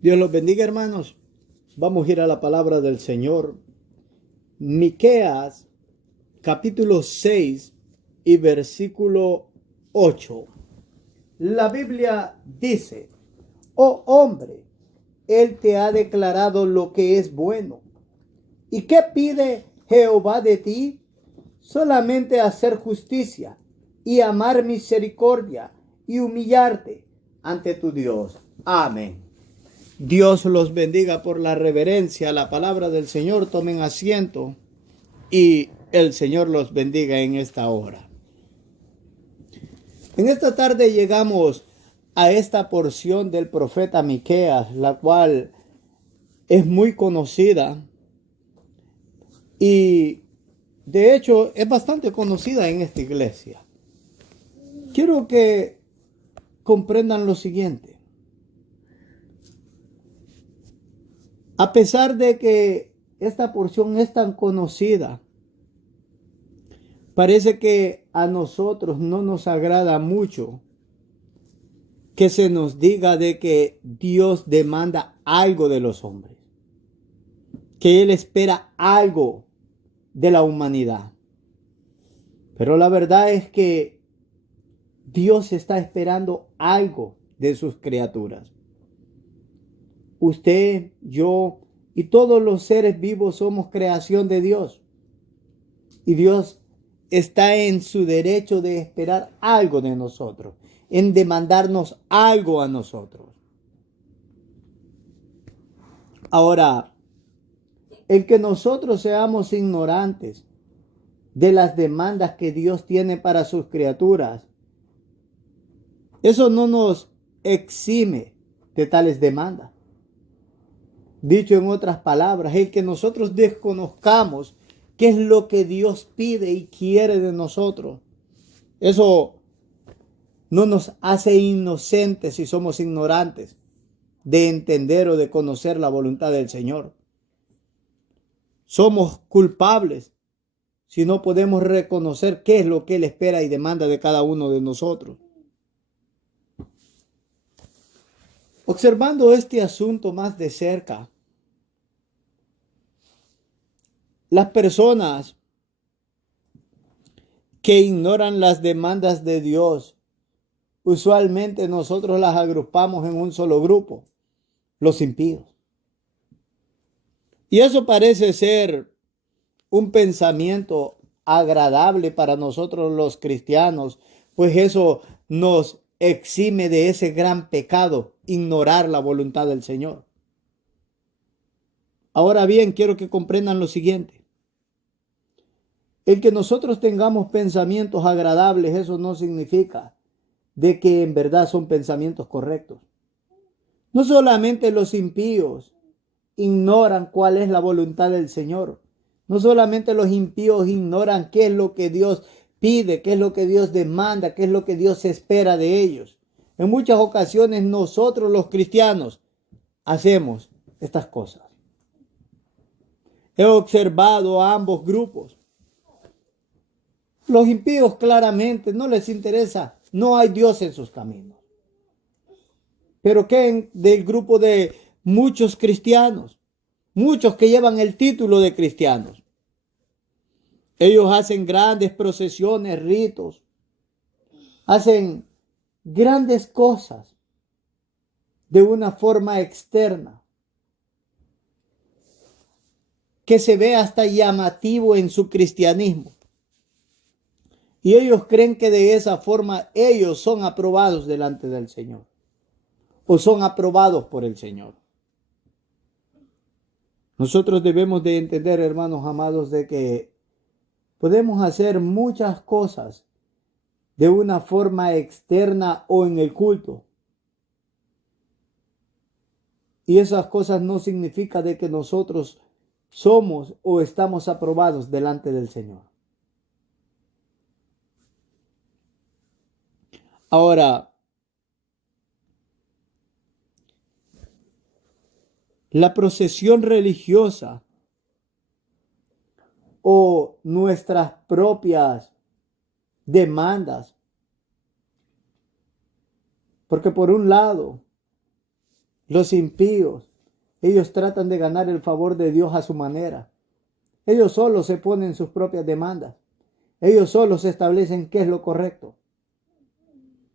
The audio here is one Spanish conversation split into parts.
Dios los bendiga, hermanos. Vamos a ir a la palabra del Señor. Miqueas, capítulo 6 y versículo 8. La Biblia dice: Oh hombre, Él te ha declarado lo que es bueno. ¿Y qué pide Jehová de ti? Solamente hacer justicia y amar misericordia y humillarte ante tu Dios. Amén. Dios los bendiga por la reverencia a la palabra del Señor. Tomen asiento y el Señor los bendiga en esta hora. En esta tarde llegamos a esta porción del profeta Miqueas, la cual es muy conocida y de hecho es bastante conocida en esta iglesia. Quiero que comprendan lo siguiente. A pesar de que esta porción es tan conocida, parece que a nosotros no nos agrada mucho que se nos diga de que Dios demanda algo de los hombres, que Él espera algo de la humanidad. Pero la verdad es que Dios está esperando algo de sus criaturas. Usted, yo y todos los seres vivos somos creación de Dios. Y Dios está en su derecho de esperar algo de nosotros, en demandarnos algo a nosotros. Ahora, el que nosotros seamos ignorantes de las demandas que Dios tiene para sus criaturas, eso no nos exime de tales demandas. Dicho en otras palabras, el que nosotros desconozcamos qué es lo que Dios pide y quiere de nosotros, eso no nos hace inocentes si somos ignorantes de entender o de conocer la voluntad del Señor. Somos culpables si no podemos reconocer qué es lo que Él espera y demanda de cada uno de nosotros. Observando este asunto más de cerca, las personas que ignoran las demandas de Dios, usualmente nosotros las agrupamos en un solo grupo, los impíos. Y eso parece ser un pensamiento agradable para nosotros los cristianos, pues eso nos exime de ese gran pecado, ignorar la voluntad del Señor. Ahora bien, quiero que comprendan lo siguiente. El que nosotros tengamos pensamientos agradables, eso no significa de que en verdad son pensamientos correctos. No solamente los impíos ignoran cuál es la voluntad del Señor. No solamente los impíos ignoran qué es lo que Dios pide, qué es lo que Dios demanda, qué es lo que Dios espera de ellos. En muchas ocasiones nosotros los cristianos hacemos estas cosas. He observado a ambos grupos. Los impíos claramente no les interesa, no hay Dios en sus caminos. Pero ¿qué del grupo de muchos cristianos? Muchos que llevan el título de cristianos. Ellos hacen grandes procesiones, ritos, hacen grandes cosas de una forma externa que se ve hasta llamativo en su cristianismo. Y ellos creen que de esa forma ellos son aprobados delante del Señor o son aprobados por el Señor. Nosotros debemos de entender, hermanos amados, de que podemos hacer muchas cosas de una forma externa o en el culto. Y esas cosas no significan de que nosotros somos o estamos aprobados delante del Señor. Ahora, la procesión religiosa o nuestras propias demandas, porque por un lado Los impíos, ellos tratan de ganar el favor de Dios a su manera. Ellos solos se ponen sus propias demandas. Ellos solos establecen qué es lo correcto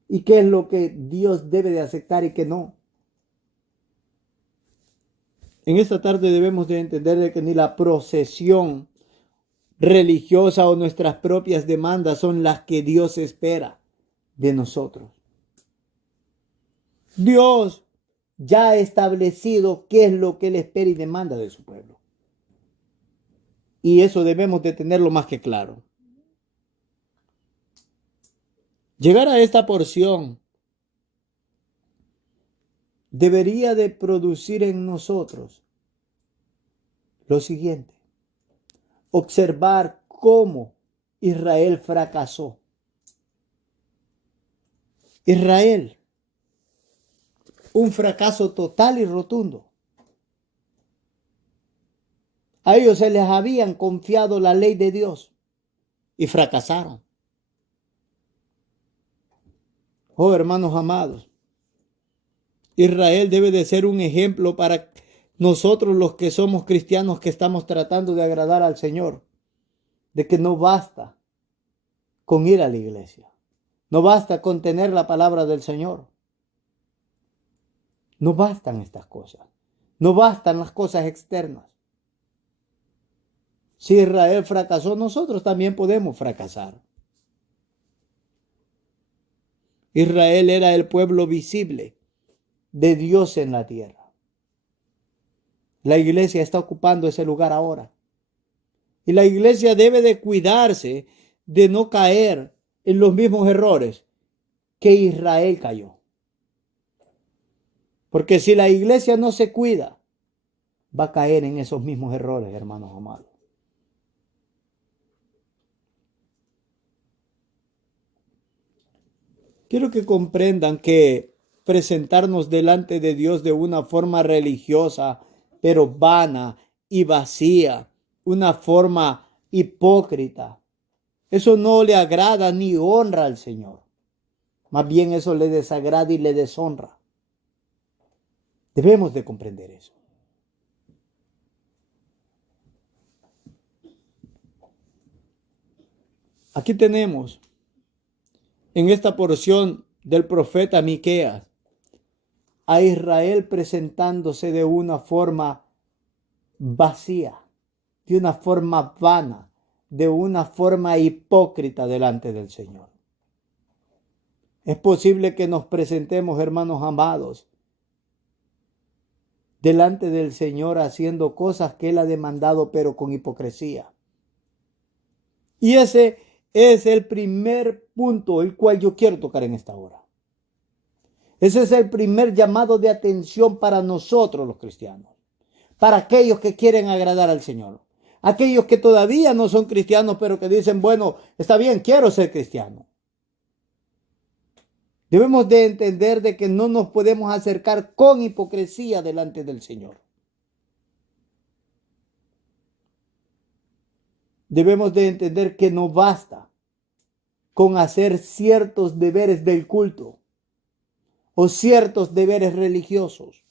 y qué es lo que Dios debe de aceptar y qué no. En esta tarde debemos de entender de que ni la procesión religiosa o nuestras propias demandas son las que Dios espera de nosotros. Dios ya ha establecido qué es lo que Él espera y demanda de su pueblo. Y eso debemos de tenerlo más que claro. Llegar a esta porción debería de producir en nosotros lo siguiente: observar cómo Israel fracasó. Israel, un fracaso total y rotundo. A ellos se les habían confiado la ley de Dios y fracasaron. Oh, hermanos amados, Israel debe de ser un ejemplo para nosotros los que somos cristianos que estamos tratando de agradar al Señor, de que no basta con ir a la iglesia, no basta con tener la palabra del Señor, no bastan estas cosas, no bastan las cosas externas. Si Israel fracasó, nosotros también podemos fracasar. Israel era el pueblo visible de Dios en la tierra. La iglesia está ocupando ese lugar ahora. Y la iglesia debe de cuidarse de no caer en los mismos errores que Israel cayó. Porque si la iglesia no se cuida, va a caer en esos mismos errores, hermanos amados. Quiero que comprendan que presentarnos delante de Dios de una forma religiosa, pero vana y vacía, una forma hipócrita, eso no le agrada ni honra al Señor. Más bien eso le desagrada y le deshonra. Debemos de comprender eso. Aquí tenemos en esta porción del profeta Miqueas a Israel presentándose de una forma vacía, de una forma vana, de una forma hipócrita delante del Señor. Es posible que nos presentemos, hermanos amados, delante del Señor haciendo cosas que Él ha demandado, pero con hipocresía. Y ese es el primer punto el cual yo quiero tocar en esta hora. Ese es el primer llamado de atención para nosotros los cristianos, para aquellos que quieren agradar al Señor, aquellos que todavía no son cristianos, pero que dicen, bueno, está bien, quiero ser cristiano. Debemos de entender de que no nos podemos acercar con hipocresía delante del Señor. Debemos de entender que no basta con hacer ciertos deberes del culto o ciertos deberes religiosos.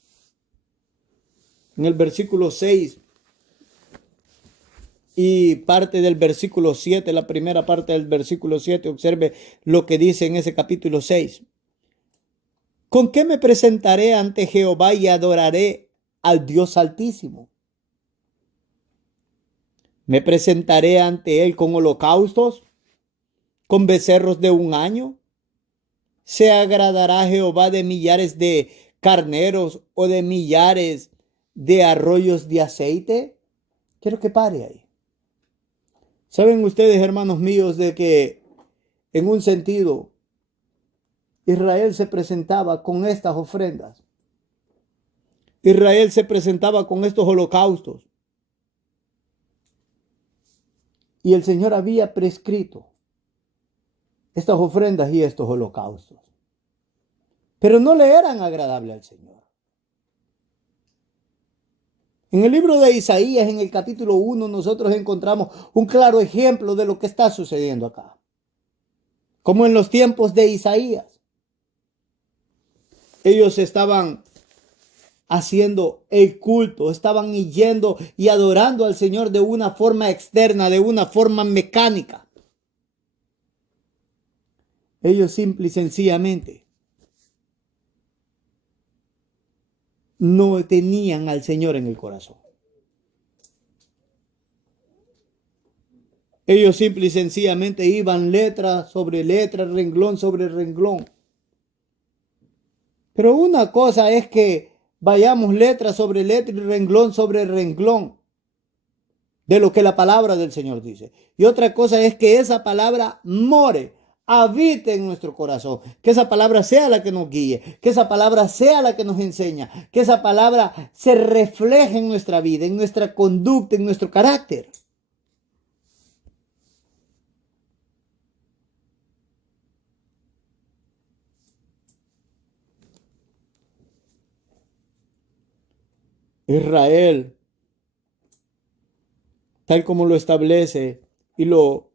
En el versículo 6 y parte del versículo 7, la primera parte del versículo 7, observe lo que dice en ese capítulo 6. ¿Con qué me presentaré ante Jehová y adoraré al Dios Altísimo? ¿Me presentaré ante Él con holocaustos, con becerros de un año? ¿Se agradará Jehová de millares de carneros o de millares de arroyos de aceite? Quiero que pare ahí. ¿Saben ustedes, hermanos míos, de que en un sentido Israel se presentaba con estas ofrendas? Israel se presentaba con estos holocaustos. Y el Señor había prescrito estas ofrendas y estos holocaustos. Pero no le eran agradables al Señor. En el libro de Isaías, en el capítulo 1, nosotros encontramos un claro ejemplo de lo que está sucediendo acá. Como en los tiempos de Isaías. Ellos estaban haciendo el culto, estaban yendo y adorando al Señor de una forma externa, de una forma mecánica. Ellos simple y sencillamente no tenían al Señor en el corazón. Ellos simple y sencillamente iban letra sobre letra, renglón sobre renglón. Pero una cosa es que vayamos letra sobre letra y renglón sobre renglón de lo que la palabra del Señor dice. Y otra cosa es que esa palabra more, habite en nuestro corazón, que esa palabra sea la que nos guíe, que esa palabra sea la que nos enseña, que esa palabra se refleje en nuestra vida, en nuestra conducta, en nuestro carácter. Israel, tal como lo establece y lo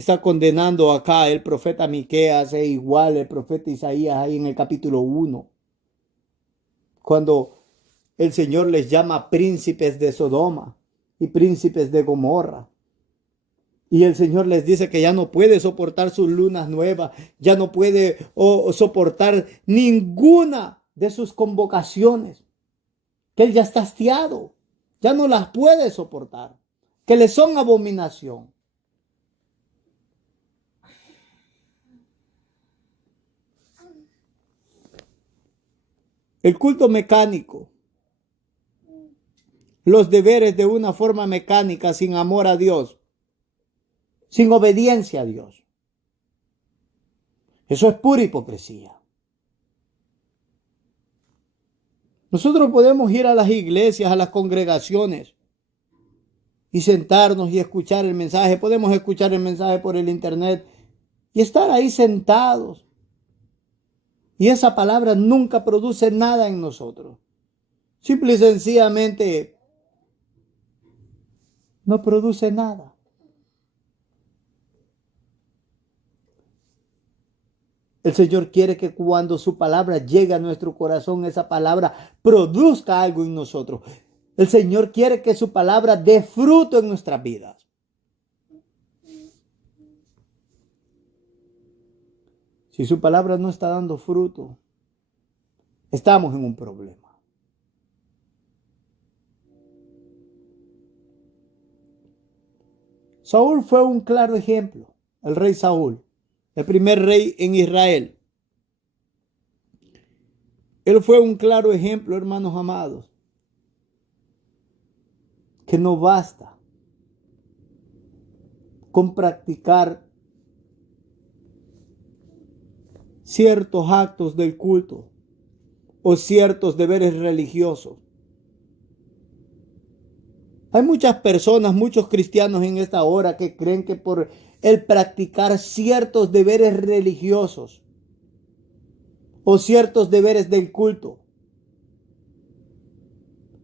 está condenando acá el profeta Miqueas, e igual el profeta Isaías ahí en el capítulo 1, cuando el Señor les llama príncipes de Sodoma y príncipes de Gomorra. Y el Señor les dice que ya no puede soportar sus lunas nuevas, ya no puede soportar ninguna de sus convocaciones, que Él ya está hastiado, ya no las puede soportar, que le son abominación. El culto mecánico, los deberes de una forma mecánica, sin amor a Dios, sin obediencia a Dios. Eso es pura hipocresía. Nosotros podemos ir a las iglesias, a las congregaciones y sentarnos y escuchar el mensaje. Podemos escuchar el mensaje por el internet y estar ahí sentados. Y esa palabra nunca produce nada en nosotros. Simple y sencillamente no produce nada. El Señor quiere que cuando su palabra llegue a nuestro corazón, esa palabra produzca algo en nosotros. El Señor quiere que su palabra dé fruto en nuestras vidas. Si su palabra no está dando fruto, estamos en un problema. Saúl fue un claro ejemplo, el rey Saúl, el primer rey en Israel. Él fue un claro ejemplo, hermanos amados, que no basta con practicar ciertos actos del culto o ciertos deberes religiosos. Hay muchas personas, muchos cristianos en esta hora que creen que por el practicar ciertos deberes religiosos o ciertos deberes del culto,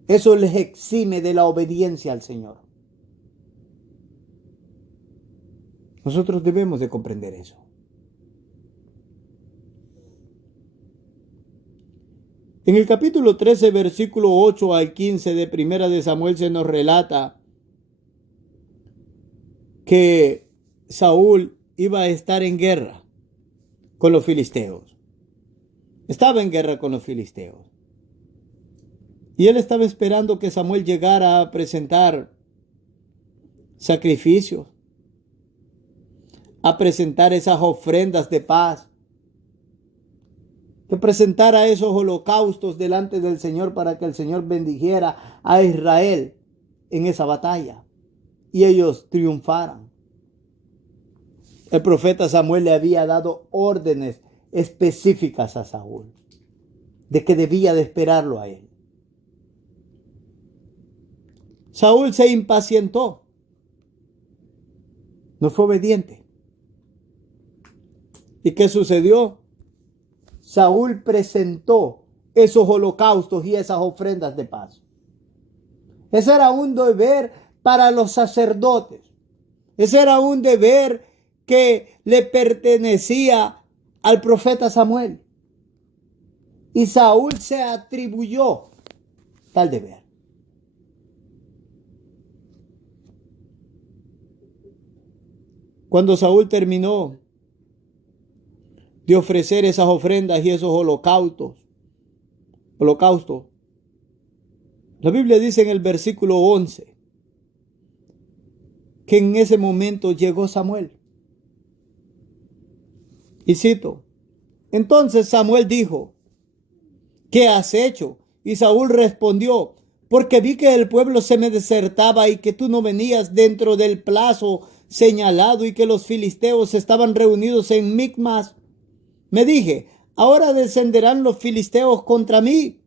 eso les exime de la obediencia al Señor. Nosotros debemos de comprender eso. En el capítulo 13, versículo 8 al 15 de Primera de Samuel se nos relata que Saúl iba a estar en guerra con los filisteos. Estaba en guerra con los filisteos. Y él estaba esperando que Samuel llegara a presentar sacrificios, a presentar esas ofrendas de paz, que presentara esos holocaustos delante del Señor para que el Señor bendijera a Israel en esa batalla y ellos triunfaran. El profeta Samuel le había dado órdenes específicas a Saúl de que debía de esperarlo a él. Saúl se impacientó, no fue obediente. ¿Y qué sucedió? Saúl presentó esos holocaustos y esas ofrendas de paz. Ese era un deber para los sacerdotes. Ese era un deber que le pertenecía al profeta Samuel. Y Saúl se atribuyó tal de ver. Cuando Saúl terminó de ofrecer esas ofrendas y esos holocaustos, la Biblia dice en el versículo 11 que en ese momento llegó Samuel. Y cito, entonces Samuel dijo, ¿qué has hecho? Y Saúl respondió, porque vi que el pueblo se me desertaba y que tú no venías dentro del plazo señalado y que los filisteos estaban reunidos en Micmas. Me dije, ahora descenderán los filisteos contra mí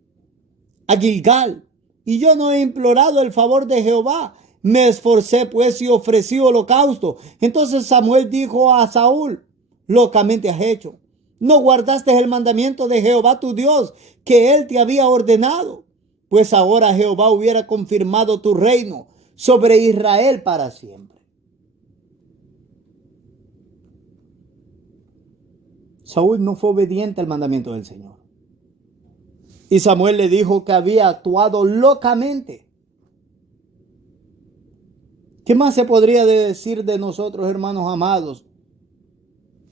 a Gilgal, y yo no he implorado el favor de Jehová. Me esforcé pues y ofrecí holocausto. Entonces Samuel dijo a Saúl, locamente has hecho. No guardaste el mandamiento de Jehová tu Dios, que él te había ordenado. Pues ahora Jehová hubiera confirmado tu reino sobre Israel para siempre. Saúl no fue obediente al mandamiento del Señor. Y Samuel le dijo que había actuado locamente. ¿Qué más se podría decir de nosotros, hermanos amados?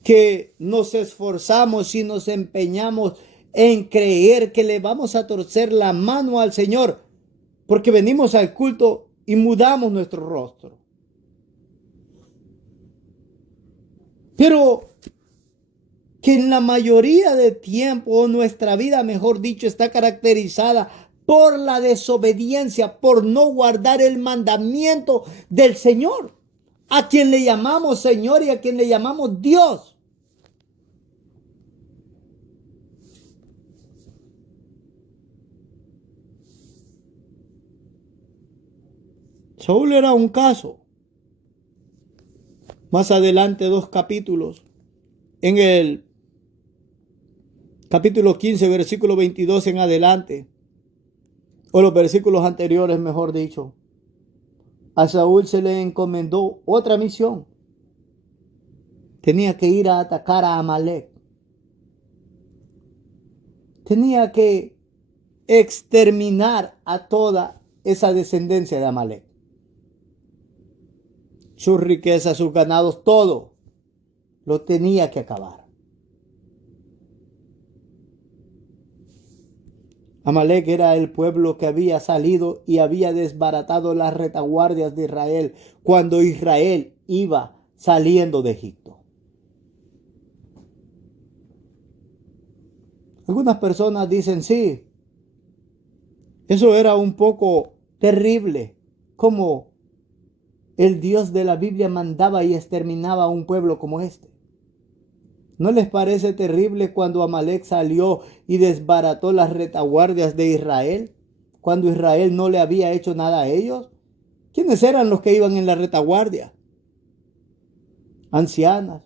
Que nos esforzamos y nos empeñamos en creer que le vamos a torcer la mano al Señor porque venimos al culto y mudamos nuestro rostro. Pero que en la mayoría de tiempo nuestra vida, mejor dicho, está caracterizada por la desobediencia, por no guardar el mandamiento del Señor, a quien le llamamos Señor y a quien le llamamos Dios. Saúl era un caso. Más adelante, 2 capítulos, en el capítulo 15, versículo 22 en adelante, o los versículos anteriores, mejor dicho, a Saúl se le encomendó otra misión. Tenía que ir a atacar a Amalek. Tenía que exterminar a toda esa descendencia de Amalek. Sus riquezas, sus ganados, todo lo tenía que acabar. Amalek era el pueblo que había salido y había desbaratado las retaguardias de Israel cuando Israel iba saliendo de Egipto. Algunas personas dicen, sí, eso era un poco terrible, como el Dios de la Biblia mandaba y exterminaba a un pueblo como este. ¿No les parece terrible cuando Amalek salió y desbarató las retaguardias de Israel? Cuando Israel no le había hecho nada a ellos. ¿Quiénes eran los que iban en la retaguardia? Ancianas,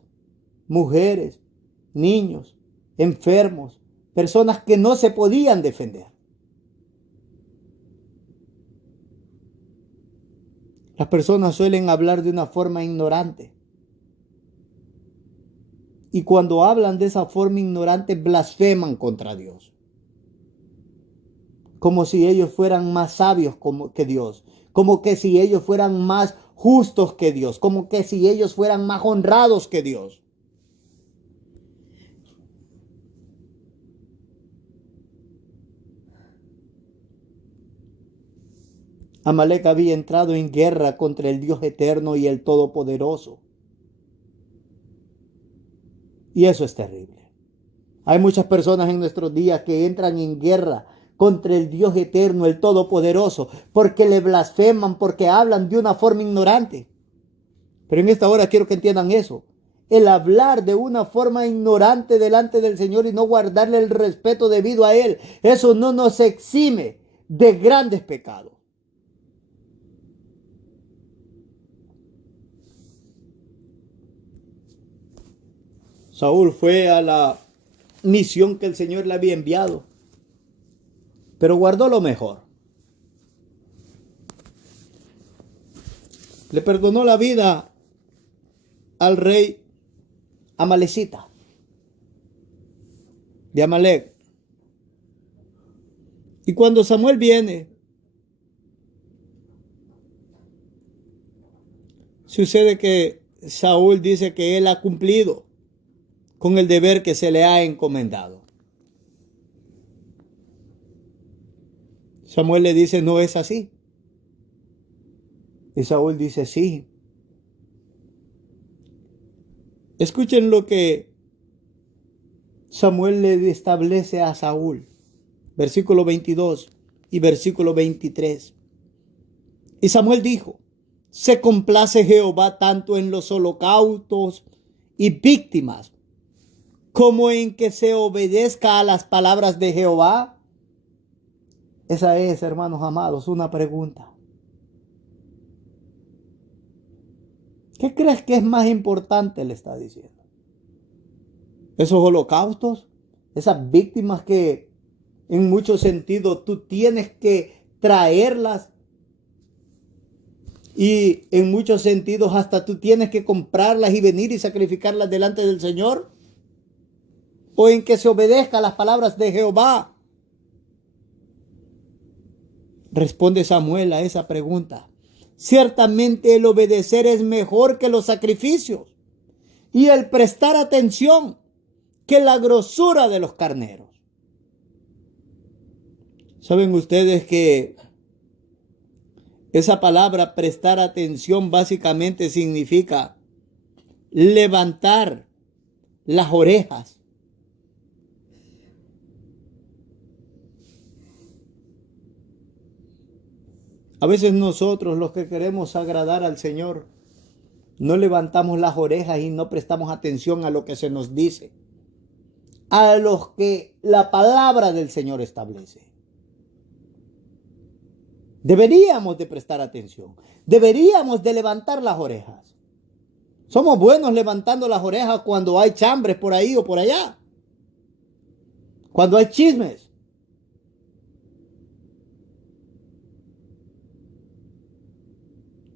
mujeres, niños, enfermos, personas que no se podían defender. Las personas suelen hablar de una forma ignorante. Y cuando hablan de esa forma ignorante, blasfeman contra Dios. Como si ellos fueran más sabios que Dios. Como que si ellos fueran más justos que Dios. Como que si ellos fueran más honrados que Dios. Amalek había entrado en guerra contra el Dios eterno y el Todopoderoso. Y eso es terrible. Hay muchas personas en nuestros días que entran en guerra contra el Dios eterno, el Todopoderoso, porque le blasfeman, porque hablan de una forma ignorante. Pero en esta hora quiero que entiendan eso. El hablar de una forma ignorante delante del Señor y no guardarle el respeto debido a Él, eso no nos exime de grandes pecados. Saúl fue a la misión que el Señor le había enviado, pero guardó lo mejor. Le perdonó la vida al rey amalecita de Amalek. Y cuando Samuel viene Sucede que Saúl dice que él ha cumplido con el deber que se le ha encomendado. Samuel le dice, no es así. Y Saúl dice, sí. Escuchen lo que Samuel le establece a Saúl. Versículo 22 y versículo 23. Y Samuel dijo, se complace Jehová tanto en los holocaustos y víctimas, como en que se obedezca a las palabras de Jehová. Esa es, hermanos amados, una pregunta. ¿Qué crees que es más importante? Le está diciendo. Esos holocaustos, esas víctimas que en muchos sentidos tú tienes que traerlas y en muchos sentidos hasta tú tienes que comprarlas y venir y sacrificarlas delante del Señor, o en que se obedezca a las palabras de Jehová. Responde Samuel a esa pregunta. Ciertamente el obedecer es mejor que los sacrificios y el prestar atención que la grosura de los carneros. ¿Saben ustedes que esa palabra prestar atención básicamente significa levantar las orejas? A veces nosotros, los que queremos agradar al Señor, no levantamos las orejas y no prestamos atención a lo que se nos dice, a los que la palabra del Señor establece. Deberíamos de prestar atención, deberíamos de levantar las orejas. Somos buenos levantando las orejas cuando hay chambres por ahí o por allá, cuando hay chismes.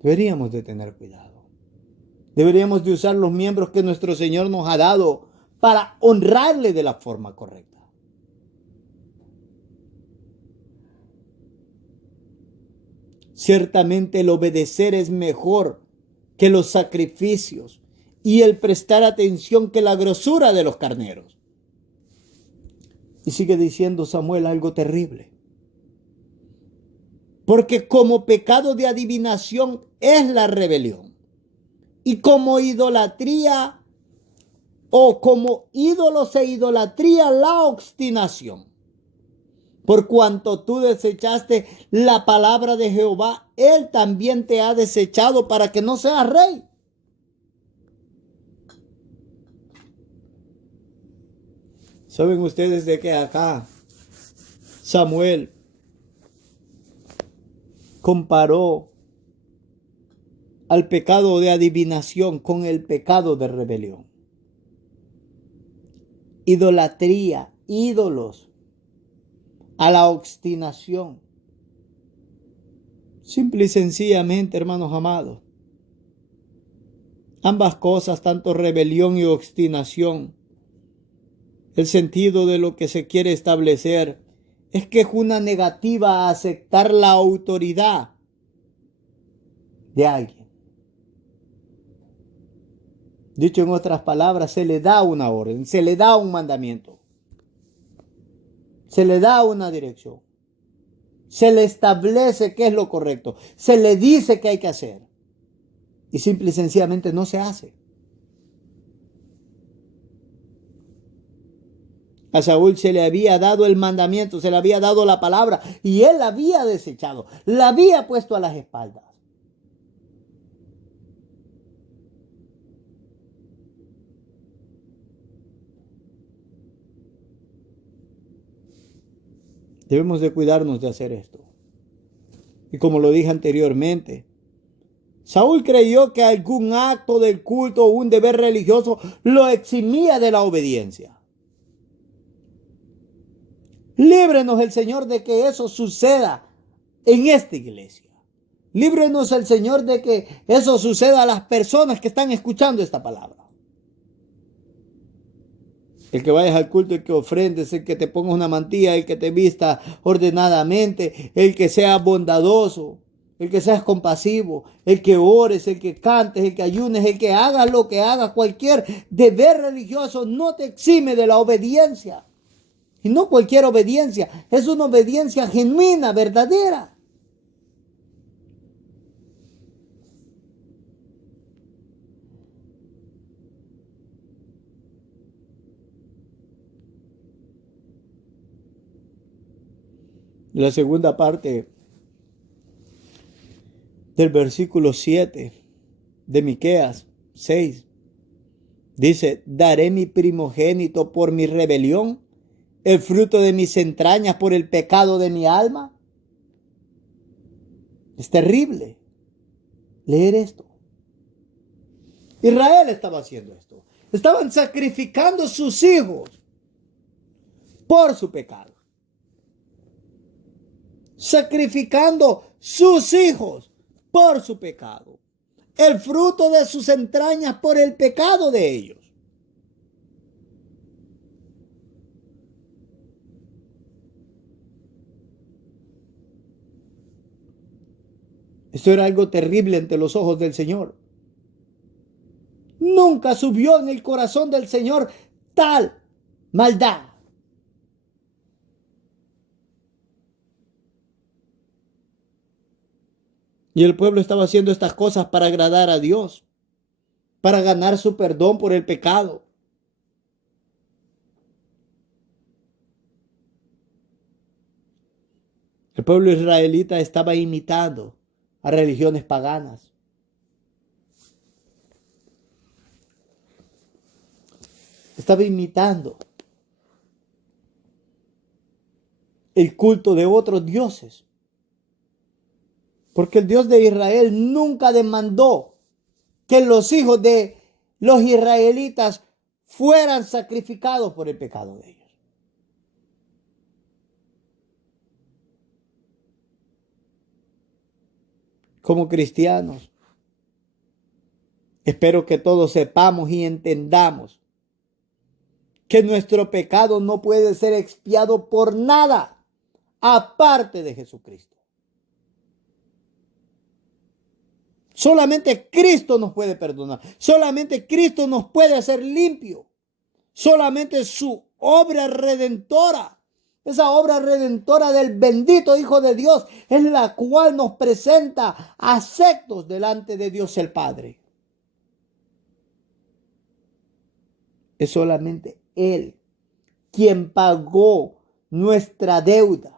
Deberíamos de tener cuidado. Deberíamos de usar los miembros que nuestro Señor nos ha dado para honrarle de la forma correcta. Ciertamente el obedecer es mejor que los sacrificios y el prestar atención que la grosura de los carneros. Y sigue diciendo Samuel algo terrible. Porque como pecado de adivinación es la rebelión, y como idolatría o como ídolos e idolatría la obstinación. Por cuanto tú desechaste la palabra de Jehová, Él también te ha desechado para que no seas rey. ¿Saben ustedes de que acá Samuel comparó al pecado de adivinación con el pecado de rebelión? Idolatría, ídolos, a la obstinación. Simple y sencillamente, hermanos amados, ambas cosas, tanto rebelión y obstinación, el sentido de lo que se quiere establecer es que es una negativa a aceptar la autoridad de alguien. Dicho en otras palabras, se le da una orden, se le da un mandamiento, se le da una dirección, se le establece qué es lo correcto, se le dice qué hay que hacer y simple y sencillamente no se hace. A Saúl se le había dado el mandamiento, se le había dado la palabra y él la había desechado, la había puesto a las espaldas. Debemos de cuidarnos de hacer esto. Y como lo dije anteriormente, Saúl creyó que algún acto del culto o un deber religioso lo eximía de la obediencia. Líbrenos el Señor de que eso suceda en esta iglesia. Líbrenos el Señor de que eso suceda a las personas que están escuchando esta palabra. El que vayas al culto, el que ofrendes, el que te pongas una mantilla, el que te vista ordenadamente, el que sea bondadoso, el que seas compasivo, el que ores, el que cantes, el que ayunes, el que hagas lo que hagas, cualquier deber religioso no te exime de la obediencia. Y no cualquier obediencia, es una obediencia genuina, verdadera. La segunda parte del versículo 7 de Miqueas 6 dice: daré mi primogénito por mi rebelión, el fruto de mis entrañas por el pecado de mi alma. Es terrible leer esto. Israel estaba haciendo esto. Estaban sacrificando sus hijos por su pecado. Sacrificando sus hijos por su pecado. El fruto de sus entrañas por el pecado de ellos. Esto era algo terrible ante los ojos del Señor. Nunca subió en el corazón del Señor tal maldad. Y el pueblo estaba haciendo estas cosas para agradar a Dios, para ganar su perdón por el pecado. El pueblo israelita estaba imitando a religiones paganas. Estaba imitando el culto de otros dioses. Porque el Dios de Israel nunca demandó que los hijos de los israelitas fueran sacrificados por el pecado de ellos. Como cristianos, espero que todos sepamos y entendamos que nuestro pecado no puede ser expiado por nada aparte de Jesucristo. Solamente Cristo nos puede perdonar. Solamente Cristo nos puede hacer limpio. Solamente su obra redentora, esa obra redentora del bendito Hijo de Dios, es la cual nos presenta aceptos delante de Dios el Padre. Es solamente Él quien pagó nuestra deuda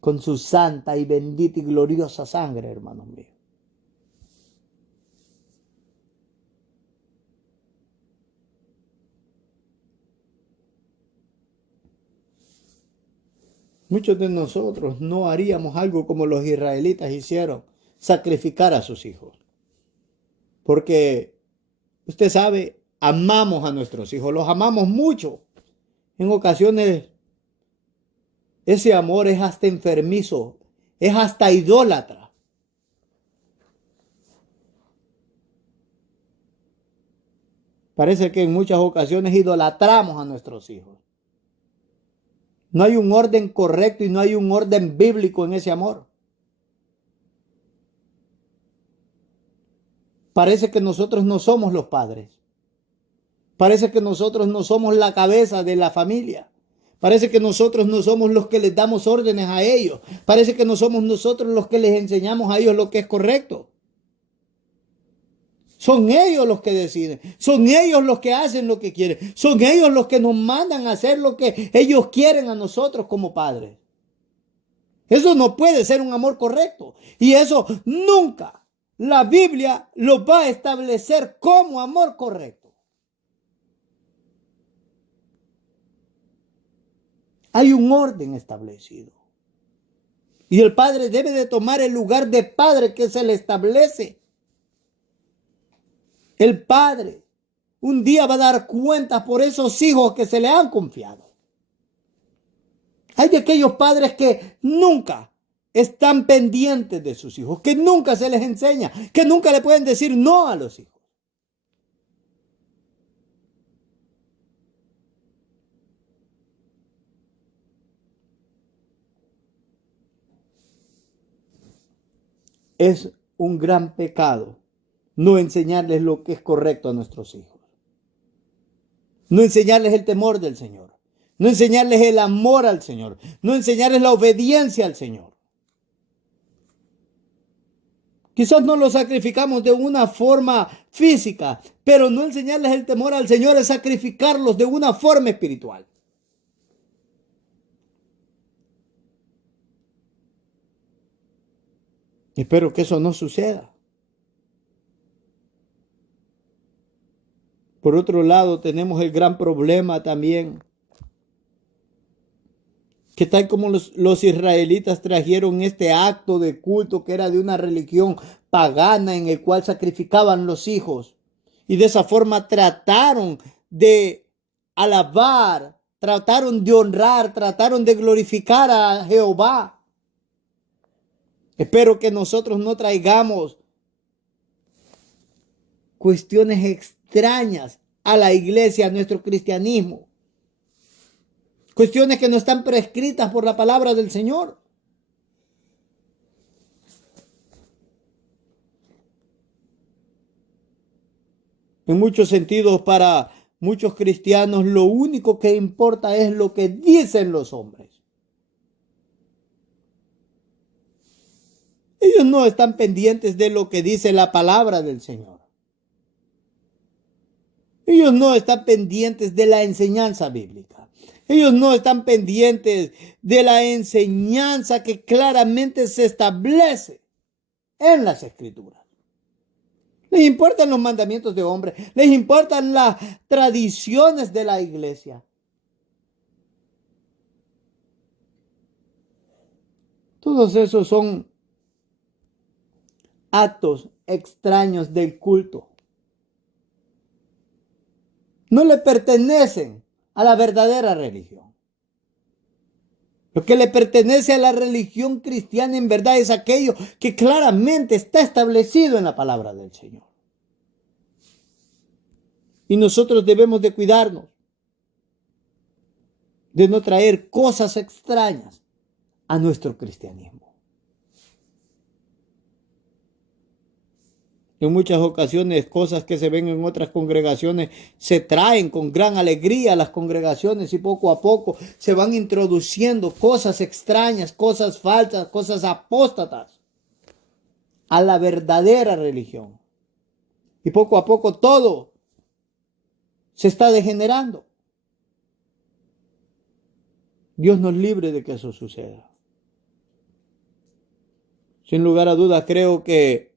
con su santa y bendita y gloriosa sangre, hermanos míos. Muchos de nosotros no haríamos algo como los israelitas hicieron, sacrificar a sus hijos. Porque usted sabe, amamos a nuestros hijos, los amamos mucho. En ocasiones ese amor es hasta enfermizo, es hasta idólatra. Parece que en muchas ocasiones idolatramos a nuestros hijos. No hay un orden correcto y no hay un orden bíblico en ese amor. Parece que nosotros no somos los padres. Parece que nosotros no somos la cabeza de la familia. Parece que nosotros no somos los que les damos órdenes a ellos. Parece que no somos nosotros los que les enseñamos a ellos lo que es correcto. Son ellos los que deciden. Son ellos los que hacen lo que quieren. Son ellos los que nos mandan a hacer lo que ellos quieren a nosotros como padres. Eso no puede ser un amor correcto. Y eso nunca la Biblia lo va a establecer como amor correcto. Hay un orden establecido. Y el padre debe de tomar el lugar de padre que se le establece. El padre un día va a dar cuentas por esos hijos que se le han confiado. Hay de aquellos padres que nunca están pendientes de sus hijos, que nunca se les enseña, que nunca le pueden decir no a los hijos. Es un gran pecado no enseñarles lo que es correcto a nuestros hijos. No enseñarles el temor del Señor. No enseñarles el amor al Señor. No enseñarles la obediencia al Señor. Quizás no los sacrificamos de una forma física, pero no enseñarles el temor al Señor es sacrificarlos de una forma espiritual. Espero que eso no suceda. Por otro lado, tenemos el gran problema también, que tal como los israelitas trajeron este acto de culto que era de una religión pagana en el cual sacrificaban los hijos, y de esa forma trataron de alabar, trataron de honrar, trataron de glorificar a Jehová. Espero que nosotros no traigamos cuestiones extrañas a la iglesia, a nuestro cristianismo. Cuestiones que no están prescritas por la palabra del Señor. En muchos sentidos, para muchos cristianos, lo único que importa es lo que dicen los hombres. Ellos no están pendientes de lo que dice la palabra del Señor. Ellos no están pendientes de la enseñanza bíblica. Ellos no están pendientes de la enseñanza que claramente se establece en las Escrituras. Les importan los mandamientos de hombres, les importan las tradiciones de la iglesia. Todos esos son actos extraños del culto. No le pertenecen a la verdadera religión. Lo que le pertenece a la religión cristiana en verdad es aquello que claramente está establecido en la palabra del Señor. Y nosotros debemos de cuidarnos de no traer cosas extrañas a nuestro cristianismo. En muchas ocasiones, cosas que se ven en otras congregaciones se traen con gran alegría a las congregaciones y poco a poco se van introduciendo cosas extrañas, cosas falsas, cosas apóstatas a la verdadera religión. Y poco a poco todo se está degenerando. Dios nos libre de que eso suceda. Sin lugar a dudas, creo que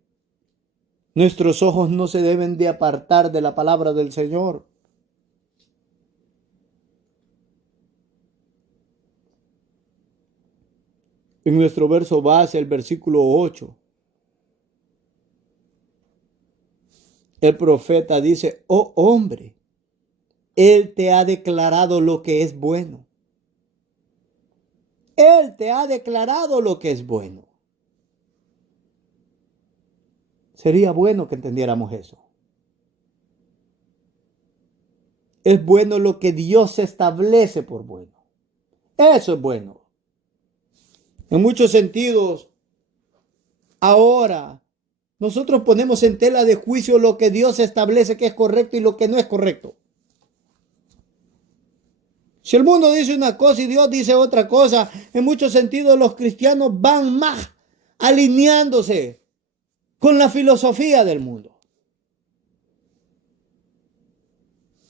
nuestros ojos no se deben de apartar de la palabra del Señor. En nuestro verso base, el versículo 8, el profeta dice: oh hombre, Él te ha declarado lo que es bueno. Él te ha declarado lo que es bueno. Sería bueno que entendiéramos eso. Es bueno lo que Dios establece por bueno. Eso es bueno. En muchos sentidos, ahora nosotros ponemos en tela de juicio lo que Dios establece que es correcto y lo que no es correcto. Si el mundo dice una cosa y Dios dice otra cosa, en muchos sentidos los cristianos van más alineándose con la filosofía del mundo.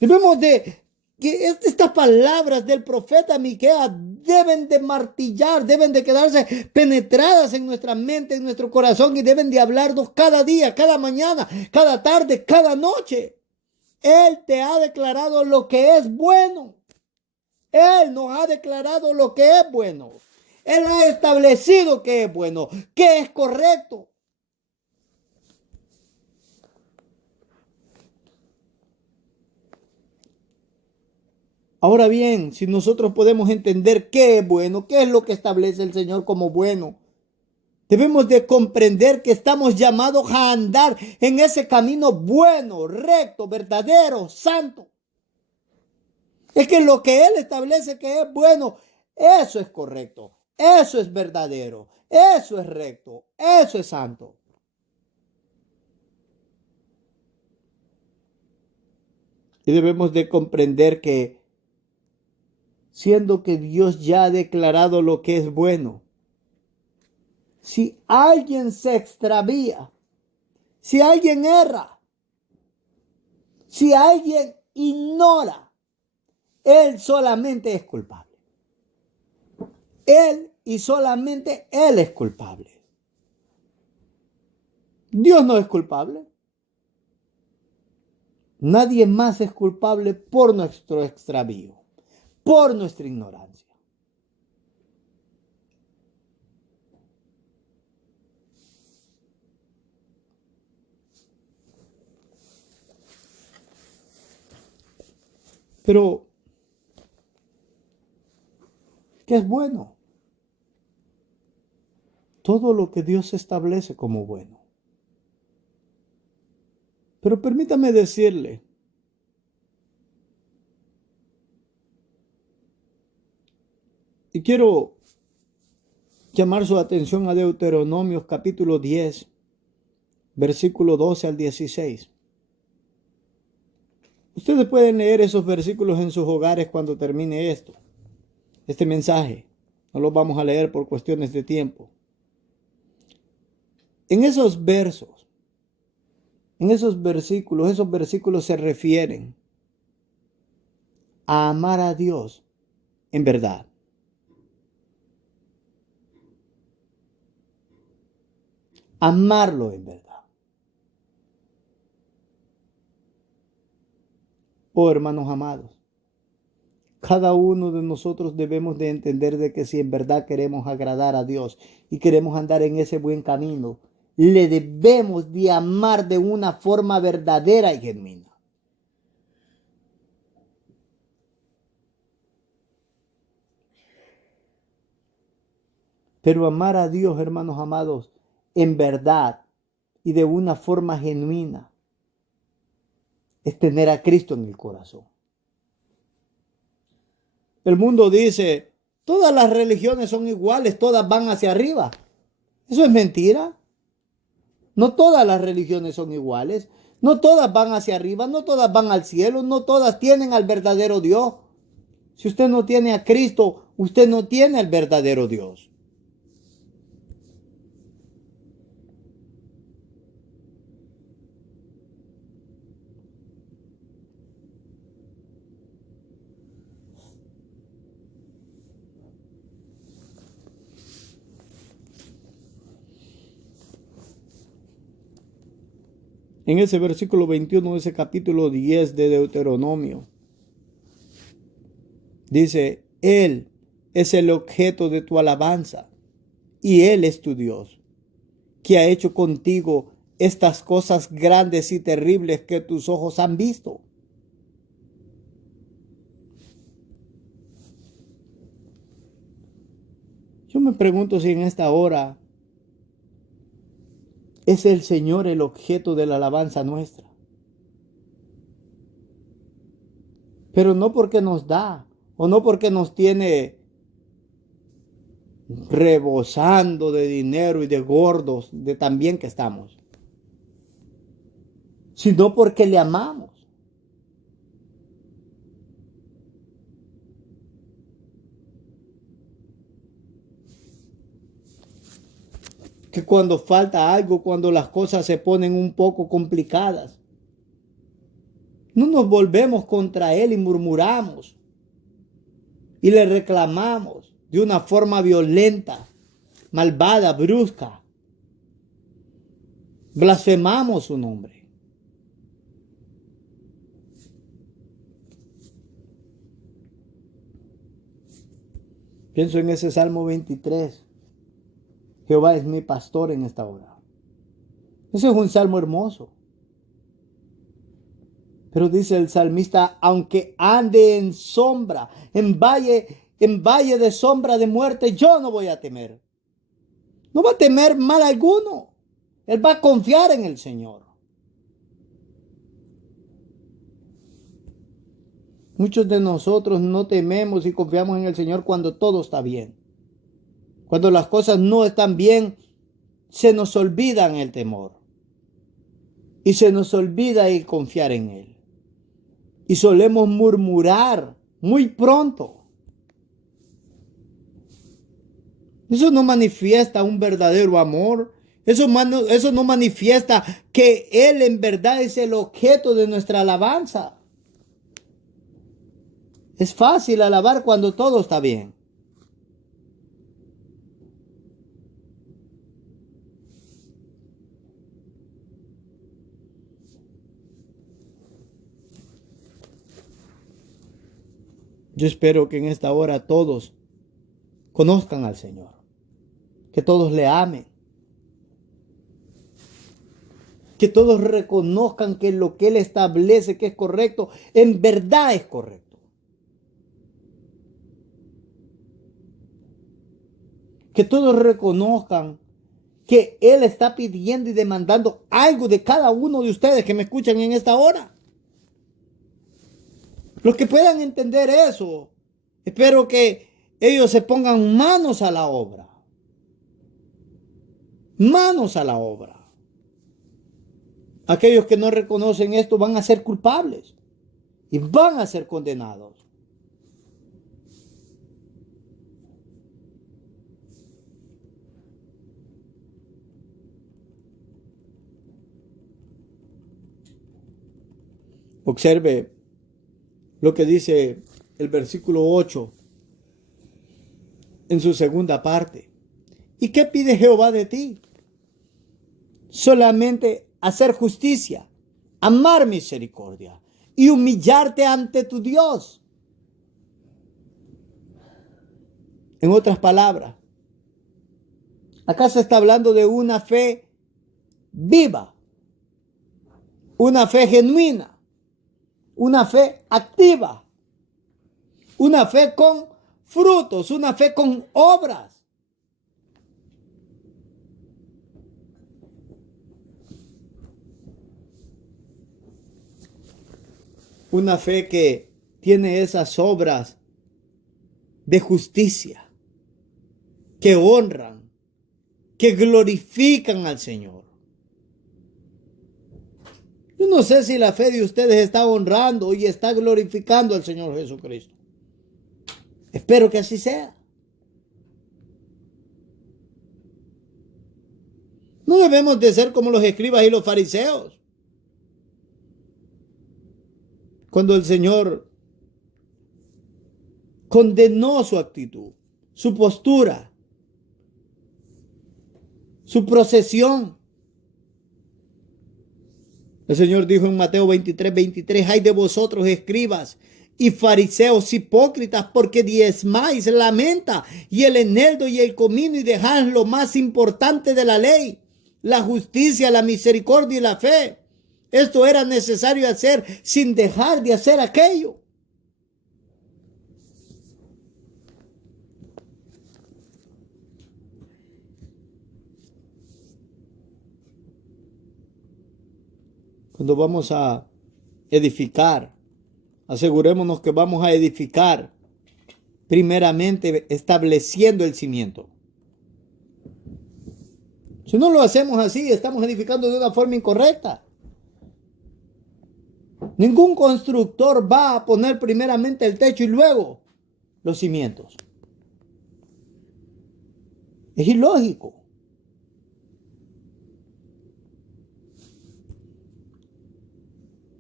Debemos de que estas palabras del profeta Miqueas deben de martillar, deben de quedarse penetradas en nuestra mente, en nuestro corazón, y deben de hablarnos cada día, cada mañana, cada tarde, cada noche. Él te ha declarado lo que es bueno. Él nos ha declarado lo que es bueno. Él ha establecido que es bueno, que es correcto. Ahora bien, si nosotros podemos entender qué es bueno, qué es lo que establece el Señor como bueno, debemos de comprender que estamos llamados a andar en ese camino bueno, recto, verdadero, santo. Es que lo que Él establece que es bueno, eso es correcto, eso es verdadero, eso es recto, eso es santo. Y debemos de comprender que, siendo que Dios ya ha declarado lo que es bueno, si alguien se extravía, si alguien erra, si alguien ignora, él solamente es culpable. Él y solamente él es culpable. Dios no es culpable. Nadie más es culpable por nuestro extravío, por nuestra ignorancia. Pero, ¿qué es bueno? Todo lo que Dios establece como bueno. Pero permítame decirle, y quiero llamar su atención a Deuteronomios capítulo 10, versículo 12 al 16. Ustedes pueden leer esos versículos en sus hogares cuando termine este mensaje. No los vamos a leer por cuestiones de tiempo. En esos versos, esos versículos se refieren a amar a Dios en verdad. Amarlo en verdad. Oh, hermanos amados, cada uno de nosotros debemos de entender de que si en verdad queremos agradar a Dios y queremos andar en ese buen camino, le debemos de amar de una forma verdadera y genuina. Pero amar a Dios, hermanos amados, en verdad y de una forma genuina, es tener a Cristo en el corazón. El mundo dice, todas las religiones son iguales, todas van hacia arriba. Eso es mentira. No todas las religiones son iguales, no todas van hacia arriba, no todas van al cielo, no todas tienen al verdadero Dios. Si usted no tiene a Cristo, usted no tiene al verdadero Dios. En ese versículo 21 de ese capítulo 10 de Deuteronomio, dice, Él es el objeto de tu alabanza y Él es tu Dios, que ha hecho contigo estas cosas grandes y terribles que tus ojos han visto. Yo me pregunto si en esta hora es el Señor el objeto de la alabanza nuestra. Pero no porque nos da, o no porque nos tiene rebosando de dinero y de gordos, de tan bien que estamos, sino porque le amamos. Que cuando falta algo, cuando las cosas se ponen un poco complicadas, no nos volvemos contra Él y murmuramos y le reclamamos de una forma violenta, malvada, brusca. Blasfemamos su nombre. Pienso en ese Salmo 23. Jehová es mi pastor en esta hora. Ese es un salmo hermoso. Pero dice el salmista, aunque ande en sombra, en valle de sombra de muerte, yo no voy a temer. No va a temer mal alguno. Él va a confiar en el Señor. Muchos de nosotros no tememos y confiamos en el Señor cuando todo está bien. Cuando las cosas no están bien, se nos olvida el temor. Y se nos olvida el confiar en Él. y solemos murmurar muy pronto. Eso no manifiesta un verdadero amor. Eso no manifiesta que Él en verdad es el objeto de nuestra alabanza. Es fácil alabar cuando todo está bien. Yo espero que en esta hora todos conozcan al Señor, que todos le amen, que todos reconozcan que lo que Él establece que es correcto, en verdad es correcto. Que todos reconozcan que Él está pidiendo y demandando algo de cada uno de ustedes que me escuchan en esta hora. Los que puedan entender eso, espero que ellos se pongan manos a la obra. Manos a la obra. Aquellos que no reconocen esto van a ser culpables y van a ser condenados. Observe lo que dice el versículo 8 en su segunda parte. ¿Y qué pide Jehová de ti? Solamente hacer justicia, amar misericordia y humillarte ante tu Dios. En otras palabras, acá se está hablando de una fe viva, una fe genuina, una fe activa, una fe con frutos, una fe con obras. Una fe que tiene esas obras de justicia, que honran, que glorifican al Señor. Yo no sé si la fe de ustedes está honrando y está glorificando al Señor Jesucristo. Espero que así sea. No debemos de ser como los escribas y los fariseos. Cuando el Señor condenó su actitud, su postura, su procesión. El Señor dijo en Mateo 23:23, ay de vosotros escribas y fariseos hipócritas, porque diezmáis la menta y el eneldo y el comino y dejáis lo más importante de la ley, la justicia, la misericordia y la fe. Esto era necesario hacer sin dejar de hacer aquello. Cuando vamos a edificar, asegurémonos que vamos a edificar primeramente estableciendo el cimiento. Si no lo hacemos así, estamos edificando de una forma incorrecta. Ningún constructor va a poner primeramente el techo y luego los cimientos. Es ilógico.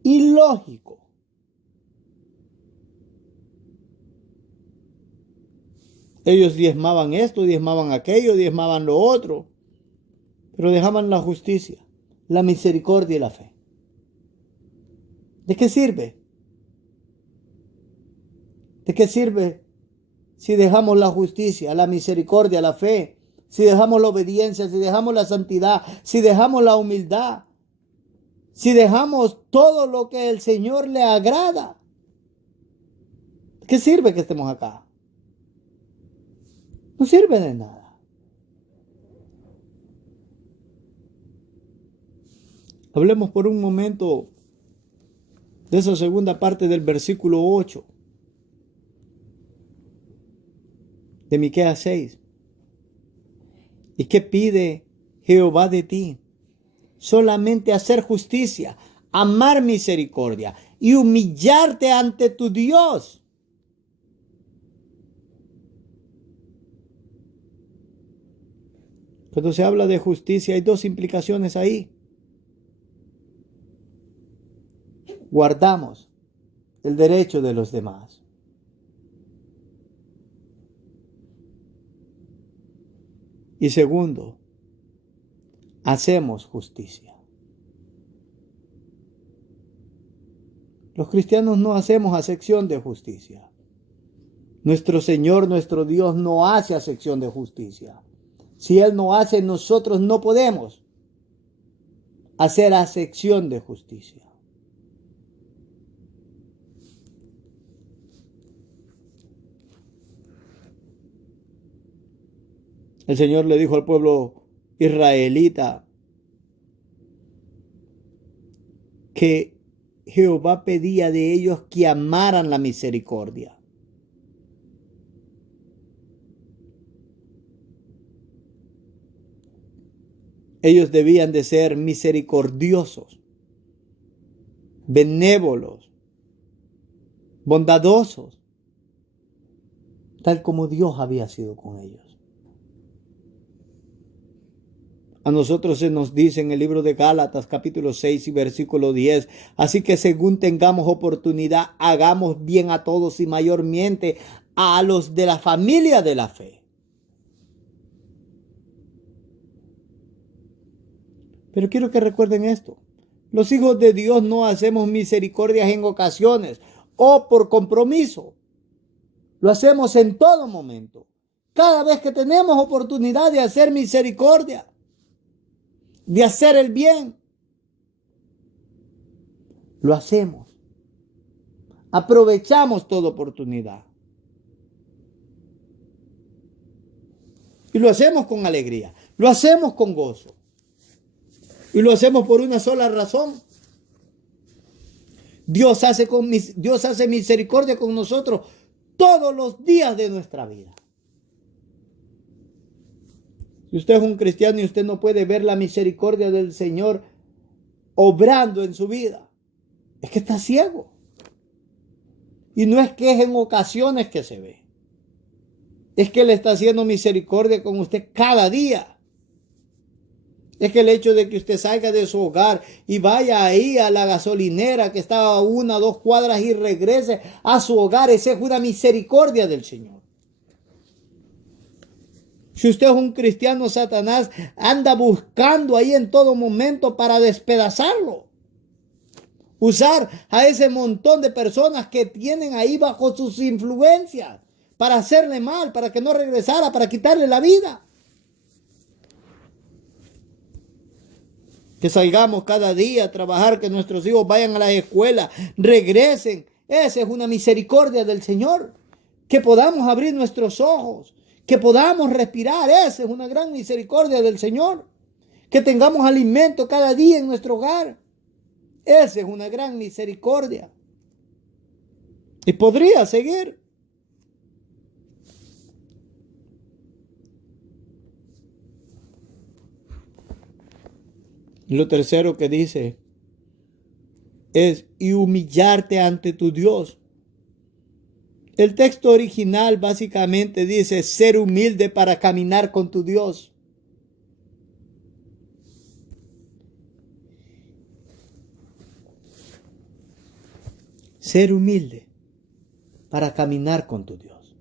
Ilógico. Ellos diezmaban esto, diezmaban aquello, diezmaban lo otro, pero dejaban la justicia, la misericordia y la fe. ¿De qué sirve? ¿De qué sirve si dejamos la justicia, la misericordia, la fe, si dejamos la obediencia, si dejamos la santidad, si dejamos la humildad, si dejamos todo lo que el Señor le agrada? ¿De qué sirve que estemos acá? No sirve de nada. Hablemos por un momento de esa segunda parte del versículo 8 de Miqueas 6. ¿Y qué pide Jehová de ti? Solamente hacer justicia, amar misericordia y humillarte ante tu Dios. Cuando se habla de justicia hay dos implicaciones ahí. Guardamos el derecho de los demás. Y segundo, hacemos justicia. Los cristianos no hacemos acepción de justicia. Nuestro Señor, nuestro Dios, no hace acepción de justicia. Si Él no hace, nosotros no podemos hacer acepción de justicia. El Señor le dijo al pueblo israelita que Jehová pedía de ellos que amaran la misericordia. Ellos debían de ser misericordiosos, benévolos, bondadosos, tal como Dios había sido con ellos. A nosotros se nos dice en el libro de Gálatas capítulo 6 y versículo 10, así que según tengamos oportunidad, hagamos bien a todos y mayormente a los de la familia de la fe. Pero quiero que recuerden esto. Los hijos de Dios no hacemos misericordias en ocasiones o por compromiso. Lo hacemos en todo momento. Cada vez que tenemos oportunidad de hacer misericordia, de hacer el bien, lo hacemos. Aprovechamos toda oportunidad. Y lo hacemos con alegría. Lo hacemos con gozo. Y lo hacemos por una sola razón. Dios hace misericordia con nosotros todos los días de nuestra vida. Si usted es un cristiano y usted no puede ver la misericordia del Señor obrando en su vida, es que está ciego. Y no es que es en ocasiones que se ve. Es que Él está haciendo misericordia con usted cada día. Es que el hecho de que usted salga de su hogar y vaya ahí a la gasolinera que está a 1 o 2 cuadras y regrese a su hogar, esa es una misericordia del Señor. Si usted es un cristiano, Satanás anda buscando ahí en todo momento para despedazarlo. Usar a ese montón de personas que tienen ahí bajo sus influencias para hacerle mal, para que no regresara, para quitarle la vida. Que salgamos cada día a trabajar, que nuestros hijos vayan a la escuela, regresen. Esa es una misericordia del Señor. Que podamos abrir nuestros ojos, que podamos respirar. Esa es una gran misericordia del Señor. Que tengamos alimento cada día en nuestro hogar. Esa es una gran misericordia. Y podría seguir. Y lo tercero que dice es y humillarte ante tu Dios. El texto original básicamente dice ser humilde para caminar con tu Dios. Ser humilde para caminar con tu Dios.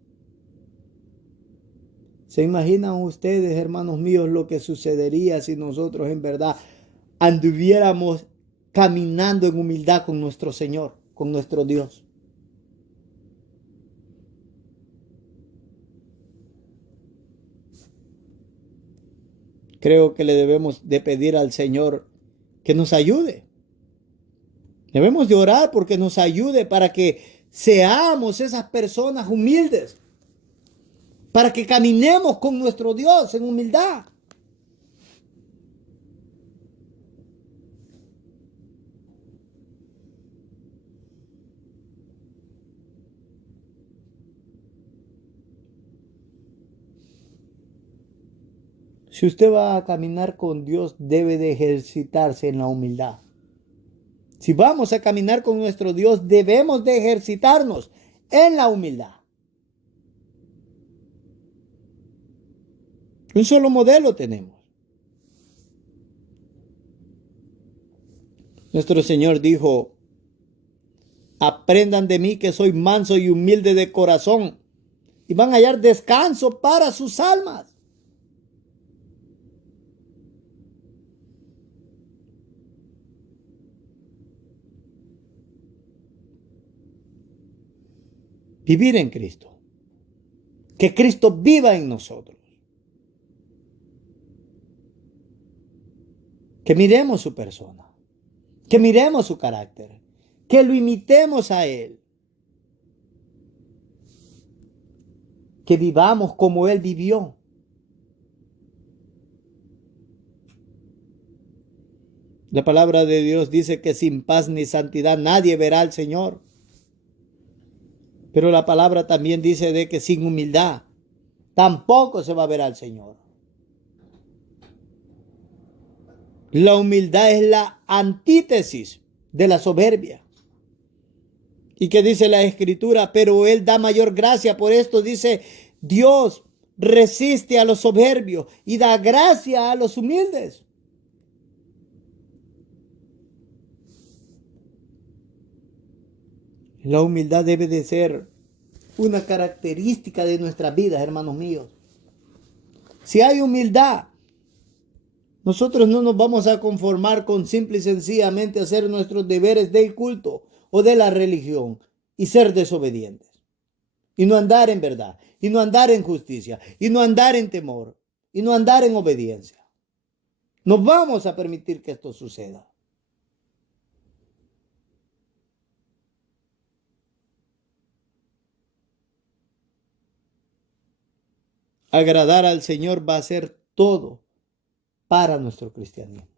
¿Se imaginan ustedes, hermanos míos, lo que sucedería si nosotros en verdad anduviéramos caminando en humildad con nuestro Señor, con nuestro Dios? Creo que le debemos de pedir al Señor que nos ayude. Debemos de orar porque nos ayude para que seamos esas personas humildes, para que caminemos con nuestro Dios en humildad. Si usted va a caminar con Dios, debe de ejercitarse en la humildad. Si vamos a caminar con nuestro Dios, debemos de ejercitarnos en la humildad. Un solo modelo tenemos. Nuestro Señor dijo: aprendan de mí que soy manso y humilde de corazón, y van a hallar descanso para sus almas. Vivir en Cristo. Que Cristo viva en nosotros. Que miremos su persona. Que miremos su carácter. Que lo imitemos a Él. Que vivamos como Él vivió. La palabra de Dios dice que sin paz ni santidad nadie verá al Señor. Pero la palabra también dice de que sin humildad tampoco se va a ver al Señor. La humildad es la antítesis de la soberbia. ¿Y qué dice la Escritura? Pero Él da mayor gracia. Por esto dice: Dios resiste a los soberbios y da gracia a los humildes. La humildad debe de ser una característica de nuestras vidas, hermanos míos. Si hay humildad, nosotros no nos vamos a conformar con simple y sencillamente hacer nuestros deberes del culto o de la religión y ser desobedientes. Y no andar en verdad, y no andar en justicia, y no andar en temor, y no andar en obediencia. No vamos a permitir que esto suceda. Agradar al Señor va a ser todo para nuestro cristianismo.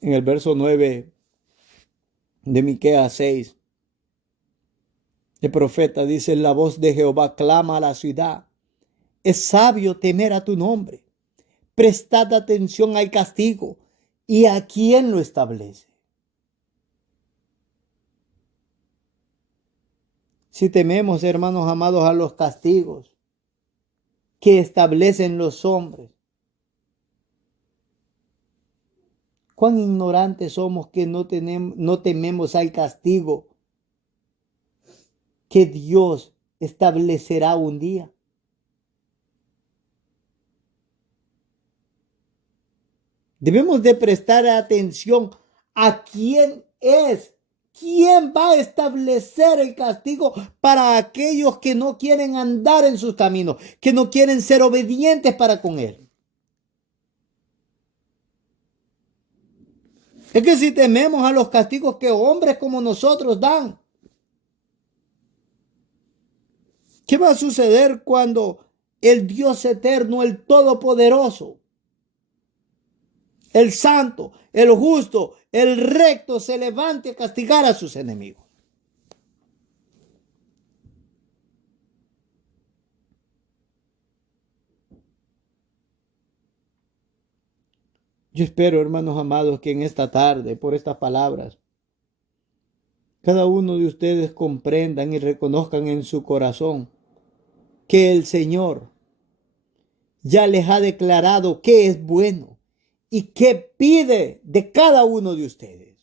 En el verso 9 de Miqueas 6, el profeta dice: la voz de Jehová clama a la ciudad. Es sabio temer a tu nombre. Prestad atención al castigo y a quién lo establece. Si tememos, hermanos amados, a los castigos que establecen los hombres, cuán ignorantes somos que no tememos al castigo que Dios establecerá un día. Debemos de prestar atención a quién va a establecer el castigo para aquellos que no quieren andar en sus caminos, que no quieren ser obedientes para con Él. Es que si tememos a los castigos que hombres como nosotros dan, ¿qué va a suceder cuando el Dios eterno, el Todopoderoso, el Santo, el Justo, el Recto se levante a castigar a sus enemigos? Yo espero, hermanos amados, que en esta tarde, por estas palabras, cada uno de ustedes comprendan y reconozcan en su corazón que el Señor ya les ha declarado qué es bueno y qué pide de cada uno de ustedes.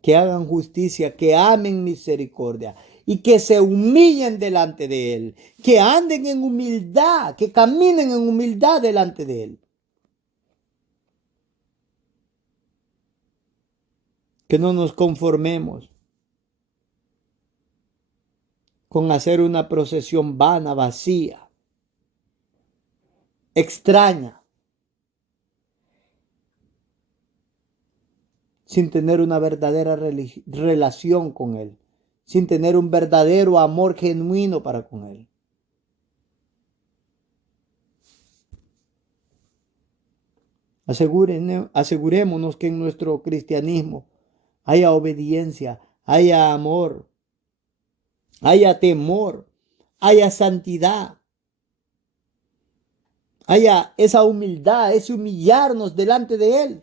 Que hagan justicia, que amen misericordia y que se humillen delante de Él, que anden en humildad, que caminen en humildad delante de Él. Que no nos conformemos con hacer una procesión vana, vacía, extraña, sin tener una verdadera relación con Él, sin tener un verdadero amor genuino para con Él. Asegurémonos que en nuestro cristianismo haya obediencia, haya amor, haya temor, haya santidad, haya esa humildad, ese humillarnos delante de Él.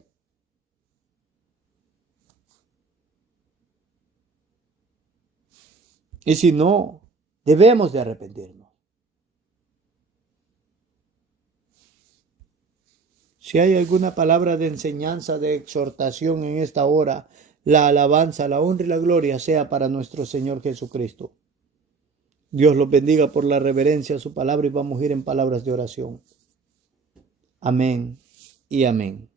Y si no, debemos de arrepentirnos. Si hay alguna palabra de enseñanza, de exhortación en esta hora, la alabanza, la honra y la gloria sea para nuestro Señor Jesucristo. Dios los bendiga por la reverencia a su palabra y vamos a ir en palabras de oración. Amén y amén.